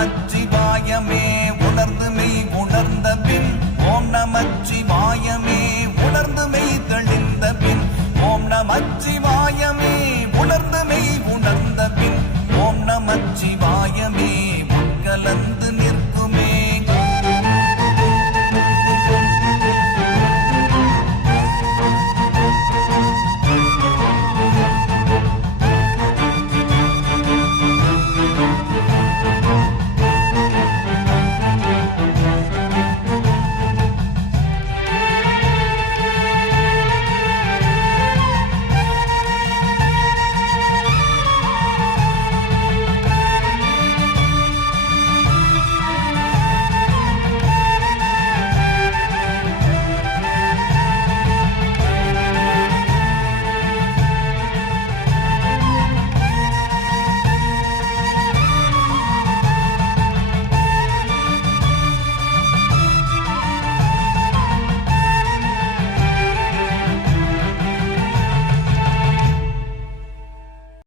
நமச்சிவாயமே உணர்ந்து மெய் உணர்ந்த பின் ஓம் நமச்சிவாயமே உணர்ந்து மெய் தெளிந்த பின் ஓம் நமச்சிவாயமே உணர்ந்து மெய் உணர்ந்த பின் ஓம் நமச்சிவாய